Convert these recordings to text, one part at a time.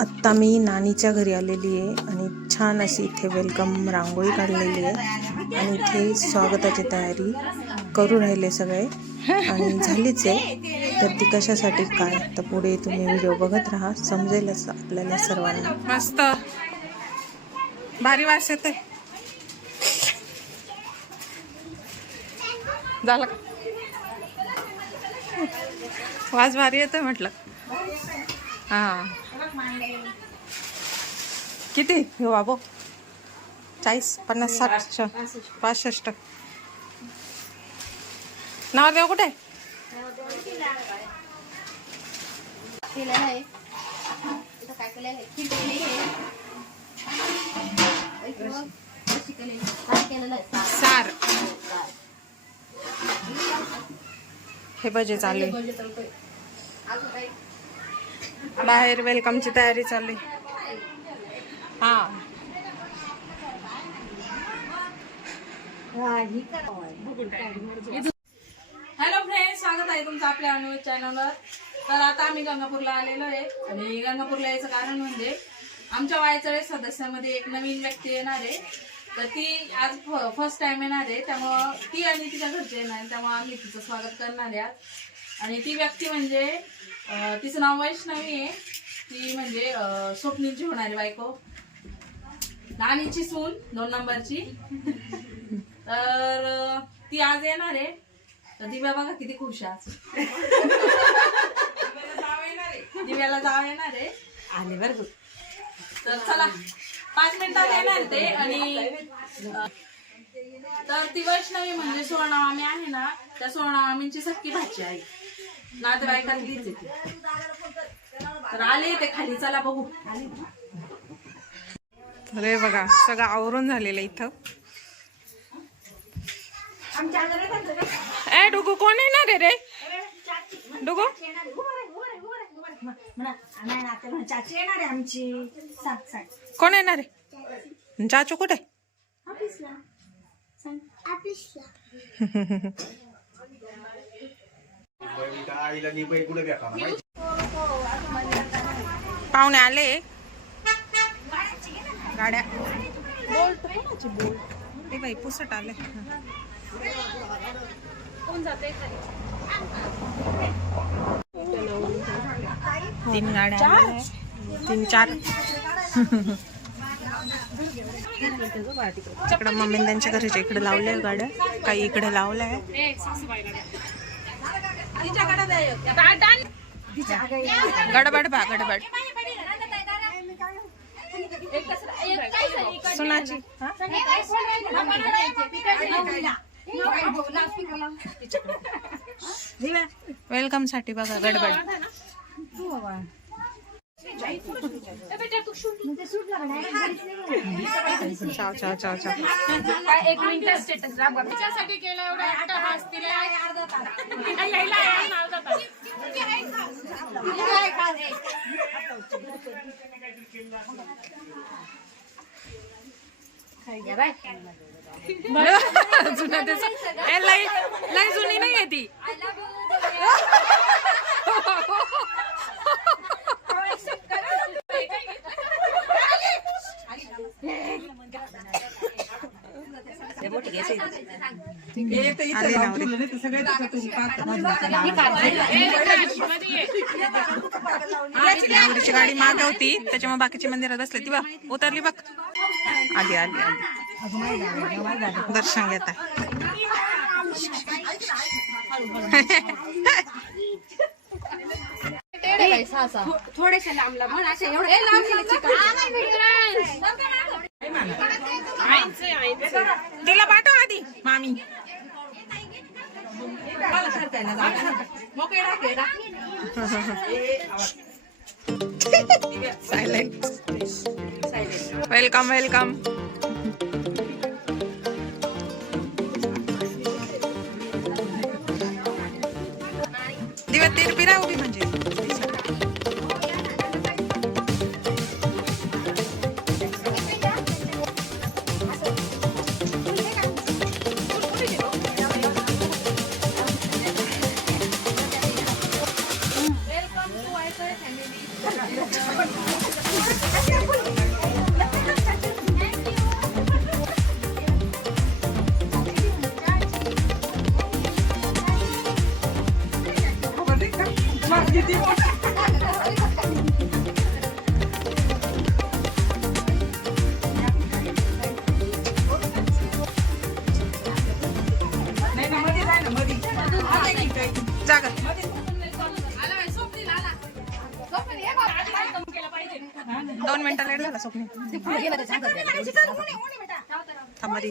आत्ता मी नानीच्या घरी आलेली आहे आणि छान अशी इथे वेलकम रांगोळी काढलेली आहे आणि इथे स्वागताची तयारी करू राहिले सगळे आणि झालीच आहे. तर ती कशासाठी काय तर पुढे तुम्ही व्हिडिओ बघत राहा, समजेलच आपल्याला सर्वांना. मस्त भारी वास येतोय. झालं का? वास भारी येतोय म्हटलं. हा किती हो बाबो? 40 50 60 65. नवरदेव कुठे? सार हे भजे चालू आहे. बाहेर वेलकमची तयारी चालू आहे. हा हॅलो फ्रेंड्स, स्वागत आहे तुमचं आपल्या अनुज चॅनलवर. तर आता आम्ही गंगापूरला आलेलो आहे आणि गंगापूरला यायचं कारण म्हणजे आमच्या वायचळे सदस्यामध्ये एक नवीन व्यक्ती येणार आहे. तर ती आज फर्स्ट टाइम येणार आहे, त्यामुळं ती आणि तिच्या घरचे येणार आहे, त्यामुळे आम्ही तिचं स्वागत करणार आहे. आणि ती व्यक्ती म्हणजे तिचं नाव वैष्णवी आहे. ती म्हणजे स्वप्नीलची होणारी बायको, नानीची सून 2 नंबरची. तर ती आज येणार आहे. तर दिव्या बघा किती खुश आहे. दिव्याला जाव येणार आहे आले बरं. तर चला 5 मिनिटात येणार ते. आणि तर ती वैष्णवी म्हणजे सोळामामी आहे ना, त्या सोळामामींची सख्खी भाची आहे. नातेवाईकात तीच येते. तर आले ते खाली, चला बघू. अरे बघा सगळं आवरून झालेलं इथं. ए डुगू कोण येणार आहे रे? डुगू कोण येणार आहे? चाचू कुठे? पाहुणे आले. गाड्या बोल्ट बोल्ट ए बाई पुसट आले. कोण जाते? 3 गाड्या 3 4. तिकडे मम्मी त्यांच्या घराच्या इकडे लावल्या गाड्या, काही इकडे लावल्या आहे. गडबड बा गडबड सुनाची. वेलकम साठी बघा गडबड. चाव चाव चाव चाव. 1 मिनिट स्टेटस त्याच्यासाठी केलं एवढा अट्टहास. जुना लय जुनी नाही आहे ती. गाडी मागे होती त्याच्यामुळे बाकीची मंदिरात बसले. ती बघ उतरली बघ. आली आली आली दर्शन घेत आहे. थोडेसे लांब लांब तिला पाठव आधी मामी. सायलेंट. Welcome welcome. दिव्या तिरपी राहू बी म्हणजे जागा दोन मिनिटं लेट झाला स्वप्नी थांबा दी.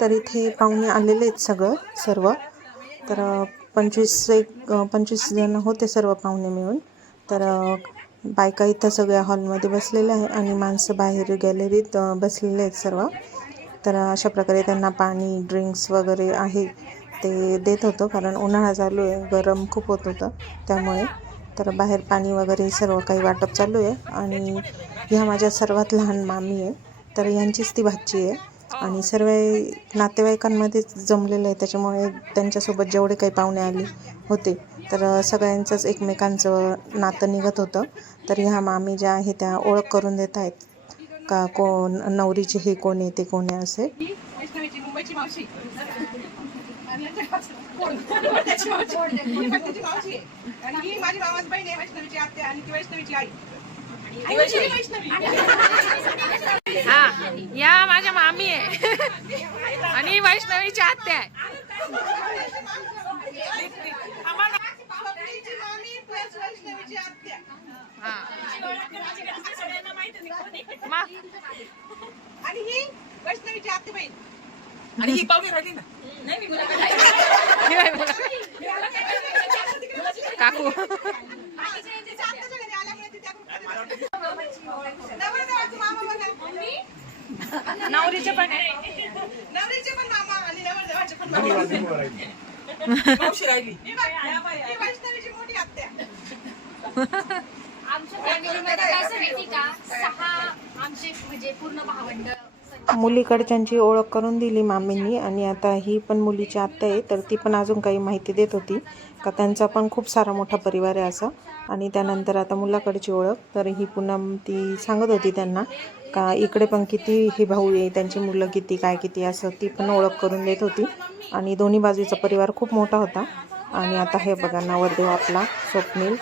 तर इथे पाहुणे आलेले आहेत सर्व तर 25 जण होते सर्व पाहुणे मिळून. तर बायका इथं सगळ्या हॉलमध्ये बसलेल्या आहे आणि माणसं बाहेर गॅलरीत बसलेले आहेत सर्व. तर अशा प्रकारे त्यांना पाणी ड्रिंक्स वगैरे आहे ते देत होतो कारण उन्हाळा चालू आहे, गरम खूप होत होतं त्यामुळे. तर बाहेर पाणी वगैरे सर्व काही वाटप चालू आहे. आणि ह्या माझ्या सर्वात लहान मामी आहे, तर यांचीच ती भाची आहे आणि सर्व नातेवाईकांमध्येच जमलेलं आहे, त्याच्यामुळे त्यांच्यासोबत जेवढे काही पाहुणे आले होते तर सगळ्यांचंच एकमेकांचं नातं निघत होतं. तर ह्या मामी ज्या आहे त्या ओळख करून देत आहेत का कोण नवरीचे हे कोण आहे ते कोण आहे असे. मुंबईची मावशी आणि ही माझी मामाची बहीण आहे, वैष्णवीची आत्या आणि ती वैष्णवीची आई. हा या माझ्या मामी आहे आणि वैष्णवीची आत्या आहे. वैष्णवीची आत्या आणि ही वैष्णवीची आत्या बहीण आणि ही पाहुणी राहिली ना. काकू नवरीचे पण मामा आणि नवरदेवाचे पण मामा. मावशी राहिली ही वैष्णवीची मोठी आत्या. आमच्या फॅमिलीमध्ये कसं माहिती का 6 आमचे म्हणजे पूर्ण भावंड. मुलीकडच्यांची ओळख करून दिली मामींनी आणि आता ही पण मुलीची आत्या आहे, तर ती पण अजून काही माहिती देत होती का त्यांचा पण खूप सारा मोठा परिवार आहे असा. आणि त्यानंतर आता मुलाकडची ओळख, तर ही पुन्हा ती सांगत होती त्यांना का इकडे पण किती हे भाऊ आहे, त्यांची मुलं किती काय किती असं ती पण ओळख करून देत होती. आणि दोन्ही बाजूचा परिवार खूप मोठा होता. आणि आता हे बघा नवरदेव आपला स्वप्नील,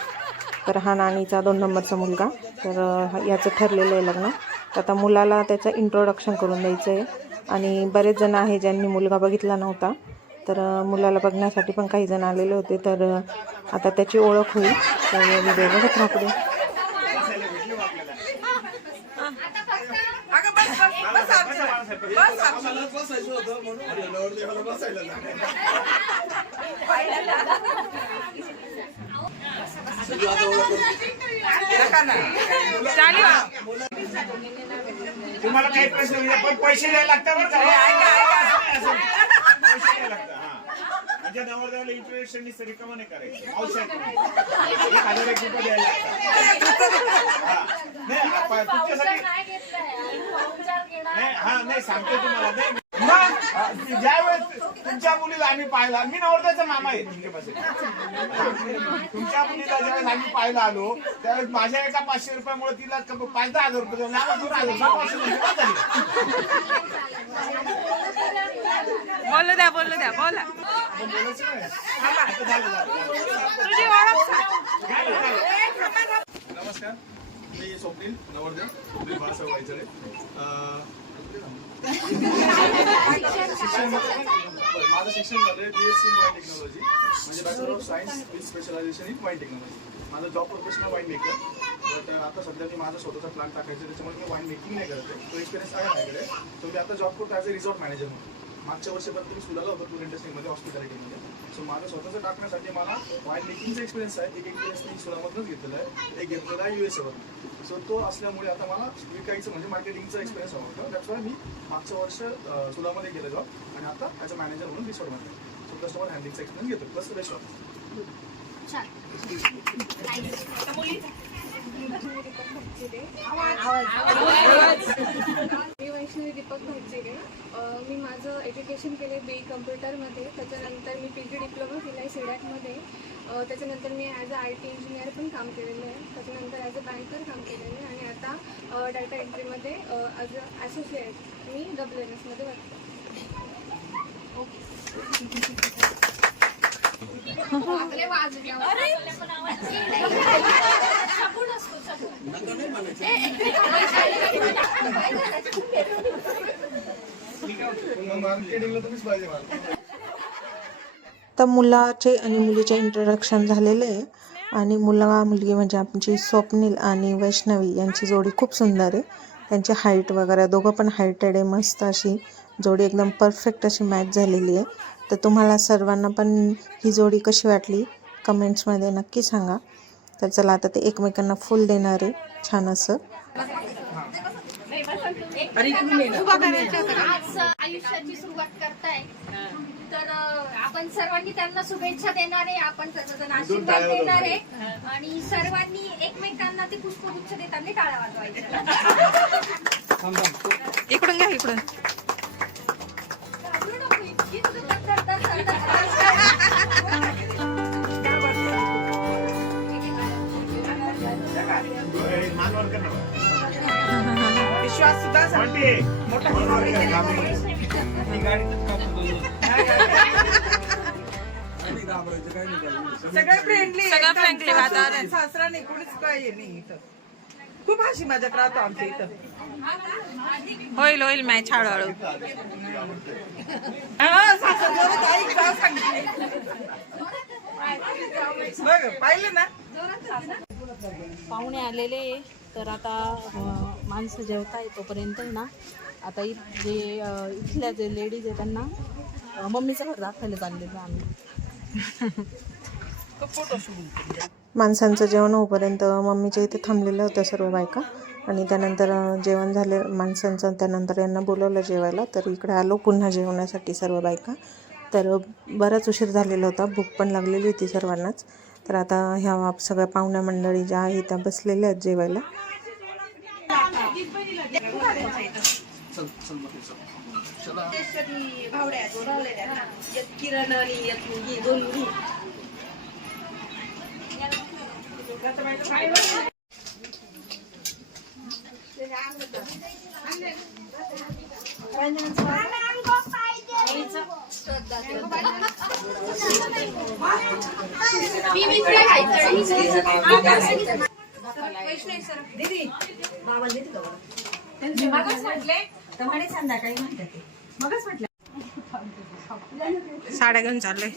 तर हा नानीचा 2 नंबरचा मुलगा. तर याचं ठरलेलं आहे लग्न. तर आता मुलाला त्याचं इंट्रोडक्शन करून द्यायचं आहे. आणि बरेच जण आहे ज्यांनी मुलगा बघितला नव्हता, तर मुलाला बघण्यासाठी पण काही जण आलेले होते. तर आता त्याची ओळख होईल. तर व्हिडिओ बघत राहू दे. तुम्हाला काही प्रश्न नाही, पण पैसे द्यायला लागतात बरं का? पैसे द्यायला लागतात. म्हणजे नवरदेवाला इंट्रोडक्शन रिकामा नाही करायची. 1000 रुपये द्यायला लागतात. नाही तुमच्यासाठी नाही सांगतो तुम्हाला. नाही ज्यावेळेस तुमच्या मुलीला आम्ही पाहिला, मी नवरदेवाचा मामा आहे तुमच्या मुलीला ज्यावेळेस आम्ही पाहायला आलो त्यावेळेस माझ्या एका 500 रुपयामुळे तिला 5,000 रुपये दिले. आम्हाला 2,000 बोलू द्या बोला. तुझी ओळख नमस्कार, मी स्वप्नील नवरदेव, स्वप्नील बाळासाहेब वायचळे. माझं शिक्षण झालं BSc इन वाईन टेक्नॉलॉजी, म्हणजे bachelor of science with specialisation in wine technology. माझं जॉब प्रोफेशनल वाईन मेकर. तर आता सध्या मी माझा स्वतःचा प्लांट टाकायचा, त्याच्यामुळे मी वाईन मेकिंग नाही करत आहे. तो एक्सपिरियन्स आहे माझ्याकडे. तर मी आता जॉब करतो ॲज अ रिसॉर्ट मॅनेजर म्हणून. मागच्या वर्षापर्यंत मी सुद्धा होतो फूड इंडस्ट्रीमध्ये, हॉस्पिटॅलिटीमध्ये. सो माझं स्वतःचं टाकण्यासाठी मला वाईन मेकिंगचा एक्सपिरियन्स आहे. एक एक्सपिरियन्स मी सुलामधूनच घेतलेला आहे, एक घेतलेला आहे USA वरून. सो तो असल्यामुळे आता मला विकायचं म्हणजे मार्केटिंगचा एक्सपिरियन्स हवा होता. त्याच्यामुळे मी मागचं वर्ष सुलामध्ये गेलं जॉब आणि आता ॲज अ मॅनेजर म्हणून रिसॉर्टमध्ये. सो कस्टमर हँडलिंगचा एक्सपिरियन्स घेतो प्लस रेस्टॉरंट. वैष्णवी दीपक भागजिरे. मी माझं एज्युकेशन केलं आहे BE कम्प्युटरमध्ये. त्याच्यानंतर मी PG डिप्लोमा केला आहे सिडॅकमध्ये. त्याच्यानंतर मी ॲज अ IT इंजिनियर पण काम केलेलं आहे. त्याच्यानंतर ॲज अ बँकर काम केलेलं आहे आणि आता डाटा एंट्रीमध्ये ॲज अ ॲसोसिएट मी WNSमध्ये वाटते. मार्केटिंगला तुम्हीच पाहिजे मला. तर मुलाचे आणि मुलीचे इंट्रोडक्शन झालेले आहे आणि मुलगा मुलगी म्हणजे आमची स्वप्नील आणि वैष्णवी यांची जोडी खूप सुंदर आहे. त्यांची हाईट वगैरे दोघं पण हायटेड आहे. मस्त अशी जोडी एकदम परफेक्ट अशी मॅच झालेली आहे. तर तुम्हाला सर्वांना पण ही जोडी कशी वाटली कमेंट्समध्ये नक्की सांगा. तर चला आता ते एकमेकांना फुल देणार आहे छान असं. आज आयुष्याची सुरुवात करताय तर आपण सर्वांनी त्यांना शुभेच्छा देणार आहे. आपण सर्वजण आशीर्वाद देणार आहे आणि सर्वांनी एकमेकांना ते पुष्पगुच्छ देताना टाळ्या वाजवायच्या. इकडून घ्या इकडून. मानवर कर ना. विश्वास सुद्धा म्हणते. सगळं फ्रेंडली सगळं friendly वातावरण. सासरा नाही कोणीच काही नाही इथं. खूप हशी मजाक राहतो आमच्या इथं. होईल होईल मॅच हळूहळू. सासर जोरात आई गाव सांगितली. बघ पाहिलं ना. पाहुणे आलेले तर आता माणसं जेवताय तोपर्यंत ना आता जे इथल्या जे लेडीज आहे त्यांना मम्मीचं घर दाखवायला चाललेलं आम्ही. माणसांचं जेवण होईपर्यंत मम्मीच्या इथे थांबलेलं होतं सर्व बायका आणि त्यानंतर जेवण झाले माणसांचं. त्यानंतर यांना बोलवलं जेवायला. तर इकडे आलो पुन्हा जेवण्यासाठी सर्व बायका. तर बराच उशीर झालेला होता. भूक पण लागलेली होती सर्वांनाच. तर आता ह्या सगळ्या पाहुण्या मंडळी ज्या आहेत त्या बसलेल्या आहेत जेवायला. साड्या घेऊन चाललोय.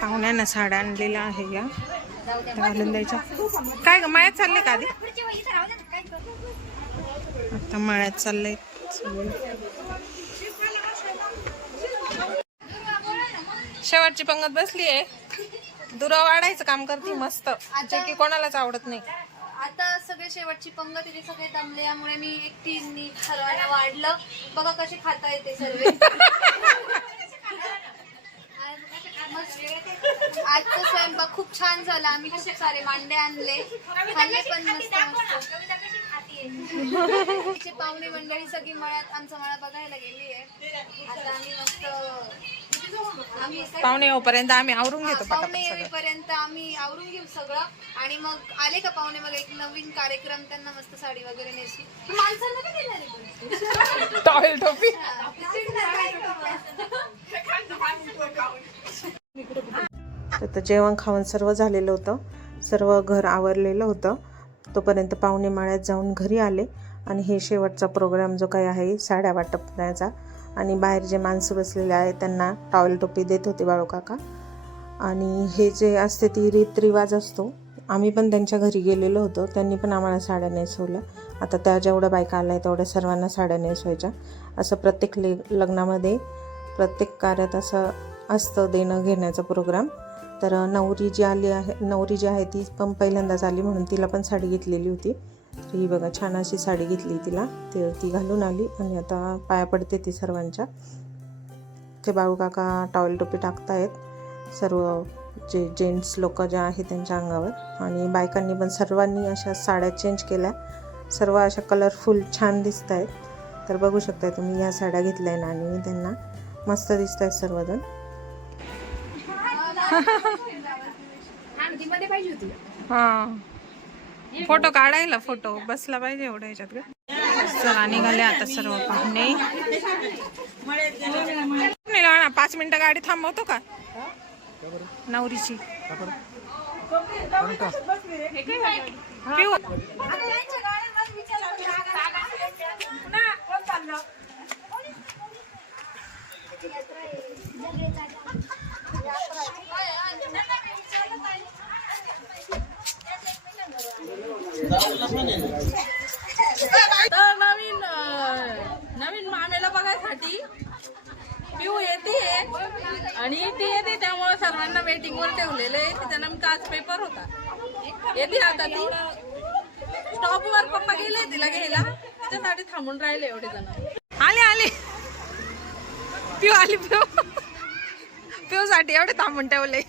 पाहुण्यांना साड्या आणलेल्या आहे या. घालून द्यायच्या. काय ग मळ्यात चालले का आधी? आता मळ्यात चाललंय. शेवटची पंगत बसली आहे. दुरा वाढायचं काम करते मस्त. जे की कोणालाच आवडत नाही. आता सगळे शेवटची पंगत इथे सगळे दमले यामुळे मी एकटींनी सर्वांना वाढलं. बघा कसे खाता येते सर्व. आजचा स्वयंपाक खूप छान झाला. आम्ही खूप सारे मांडे आणले, खाल्ले पण मस्त मस्त. पाहुणे मंडळी सगळी मळ्यात आमचा मळा बघायला गेली आहे. आता आम्ही मस्त पाहुणे येऊपर्यंत आम्ही आवरून घेतो. पाहुणे येईपर्यंत आम्ही आवरून घेऊ सगळं आणि मग आले का पाहुणे मग एक नवीन कार्यक्रम त्यांना मस्त साडी वगैरे नेसली. माणसांना काय देणार टॉवेल टोपी. तर जेवण खाऊन सर्व झालेलं होतं. सर्व घर आवरलेलं होतं. तोपर्यंत पाहुणे माळ्यात जाऊन घरी आले आणि हे शेवटचा प्रोग्राम जो काही आहे साड्या वाटपण्याचा आणि बाहेर जे माणसं बसलेले आहेत त्यांना टॉवेल टोपी देत होते बाळूकाका. आणि हे जे असते ती रीतरिवाज असतो. आम्ही पण त्यांच्या घरी गेलेलो होतो. त्यांनी पण आम्हाला साड्या नेसवल्या. आता त्या जेवढ्या बायका आल्या तेवढ्या सर्वांना साड्या नेसवायच्या. असं प्रत्येक लग्नामध्ये प्रत्येक कार्यात असं असतं देणं घेण्याचा प्रोग्राम. तर नवरी जी आहे ती पण पहिल्यांदाच आली म्हणून तिला पण साडी घेतलेली होती. तर ही बघा छान अशी साडी घेतली तिला. ती घालून आली आणि आता पाया पडते ती सर्वांच्या. ते बाळूकाका टॉवेल टोपी टाकतायत. सर्व जे जेंट्स लोक जे आहेत त्यांच्या अंगावर. आणि बायकांनी पण सर्वांनी अशा साड्या चेंज केल्या, सर्व अशा कलरफुल छान दिसत आहेत. तर बघू शकताय तुम्ही, ह्या साड्या घेतल्या आहे आणि त्यांना मस्त दिसत आहेत सर्वजण. हां, फोटो काढायला फोटो बसला पाहिजे एवढ्या ह्याच्यात ग. चला निघाले आता सर्व पाहुणे. 5 मिनिटं गाडी थांबवतो का नवरीची? पिऊ तर नवीन मामेला बघायसाठी पिऊ येते आणि ती येते, त्यामुळे सर्वांना वेटिंग वर ठेवलेलं आहे. तिचा नेमका आज पेपर होता. येते आता ती स्टॉप वर, पप्पा गेले तिला घ्यायला, त्याच्यासाठी थांबून राहिले एवढे जण. आले पिऊ आली. पिऊ साठी एवढे थांबून ठेवले.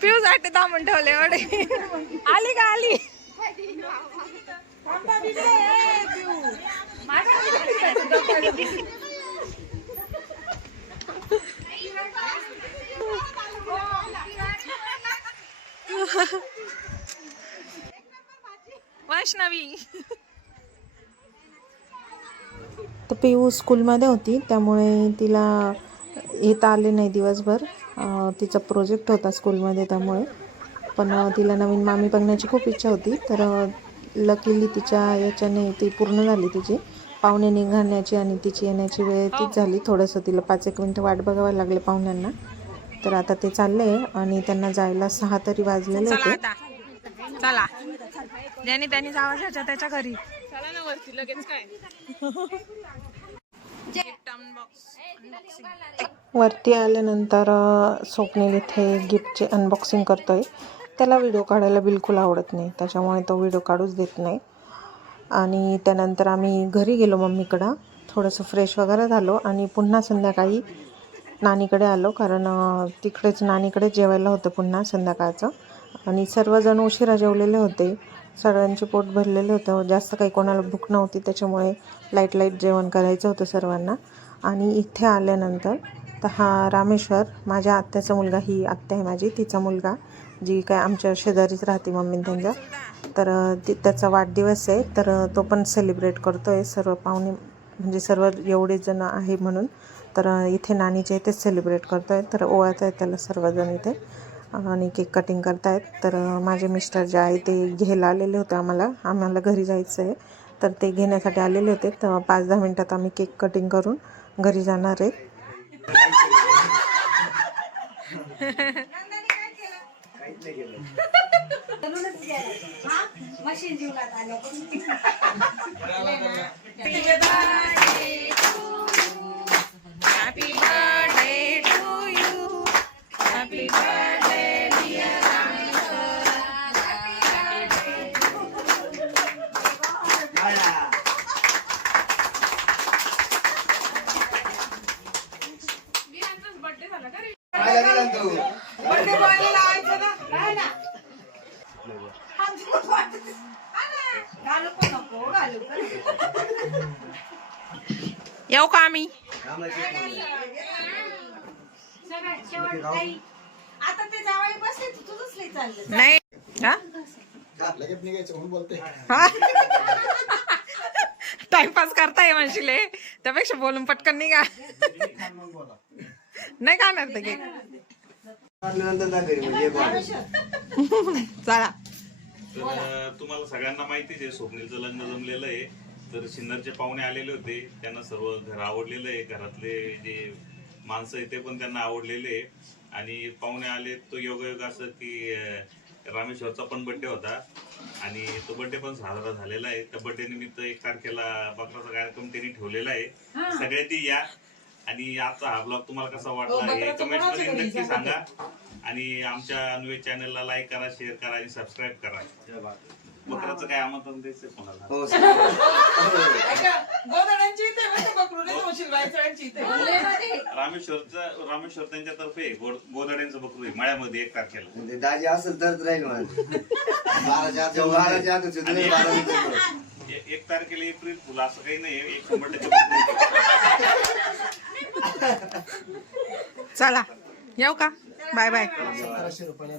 पिऊ साठी थांबून ठेवले एवढे. आली का आली? वैष्णवी. तर पिऊ स्कूलमध्ये होती, त्यामुळे तिला येता आले नाही दिवसभर. तिचा प्रोजेक्ट होता स्कूलमध्ये, त्यामुळे. पण तिला नवीन मामी बघण्याची खूप इच्छा होती. तर लकीली तिच्या याच्याने ती पूर्ण झाली तिची. पाहुणे निघण्याची आणि तिची येण्याची वेळ तीच झाली. थोडंसं तिला 5-1 मिनटं वाट बघावं लागले पाहुण्यांना. तर आता ते चालले आणि त्यांना जायला 6 तरी वाजलेले होते. चला, ज्यांनी त्यांनी जावं त्याच्या घरी. चला ना वरती लगेच काय. वरती आल्यानंतर स्वप्नील इथे गिफ्टचे अनबॉक्सिंग करतोय. त्याला व्हिडिओ काढायला बिलकुल आवडत नाही, त्याच्यामुळे तो व्हिडिओ काढूच देत नाही. आणि त्यानंतर आम्ही घरी गेलो मम्मीकडं, थोडंसं फ्रेश वगैरे झालो आणि पुन्हा संध्याकाळी नानीकडे आलो, कारण तिकडेच नानीकडे जेवायला होतं पुन्हा संध्याकाळचं. आणि सर्वजण उशिरा जेवलेले होते, सगळ्यांचे पोट भरलेले होतं, जास्त काही कोणाला भूक नव्हती, त्याच्यामुळे लाईट जेवण करायचं होतं सर्वांना. आणि इथे आल्यानंतर तर हा रामेश्वर, माझ्या आत्याचा मुलगा, ही आत्या आहे माझी, तिचा मुलगा, जी काय आमच्या शेजारीच राहते मम्मी त्यांच्या. तर त्याचा वाढदिवस आहे, तर तो पण सेलिब्रेट करतो आहे. सर्व पाहुणे म्हणजे सर्व एवढे जण आहे म्हणून. तर इथे नानीच्या इथेच सेलिब्रेट करतो आहे. तर ओवाळत आहेत त्याला सर्वजण इथे आणि केक कटिंग करतायत. तर माझे मिस्टर जे आहे ते घ्यायला आलेले होते, आम्हाला घरी जायचं आहे, तर ते घेण्यासाठी आलेले होते. तर 5-10 मिनटात आम्ही केक कटिंग करून घरी जाणार आहे. Happy birthday to you, happy birthday dear Rameshwar. येऊ का आम्ही? नाही टाइमपास करताय म्हणशील, त्यापेक्षा बोलून पटकन निघा. नाही खाणार ते केक. चला. तर तुम्हाला सगळ्यांना माहितीच आहे, स्वप्नीलचं लग्न जमलेलं आहे. तर सिन्नरचे पाहुणे आलेले होते, त्यांना सर्व घर आवडलेलं आहे. घरातले जे माणसं आहे ते पण त्यांना आवडलेले आहे. आणि पाहुणे आले तो योगायोग असं की रामेश्वरचा पण बर्थडे होता आणि तो बर्थडे पण साजरा झालेला आहे. त्या बर्थडे निमित्त 1 तारखेला बकराचा कार्यक्रम त्यांनी ठेवलेला आहे. सगळ्यांनी या. आणि आजचा हा ब्लॉग तुम्हाला कसा वाटला हे कमेंट मध्ये नक्की सांगा. आणि आमच्या अन्वे चॅनलला लाईक करा, शेअर करा आणि सबस्क्राईब करा. बकऱ्याचं काय आमंत्रण द्यायचं कोणाला? हो गोदड्यांची इथे म्हणजे बकरू नाही होशील वायचळ्यांची इथे रामेश्वर त्यांच्यातर्फे गोदड्यांचं बकरू आहे मळ्यामध्ये 1 तारखेला. म्हणजे दाजी असेल तरच राहील मला 12च्या आतच येतो, 1 तारखेला एप्रिल फुल असं काही नाही 100% चला येऊ का? Bye bye. 1700 रुपयाला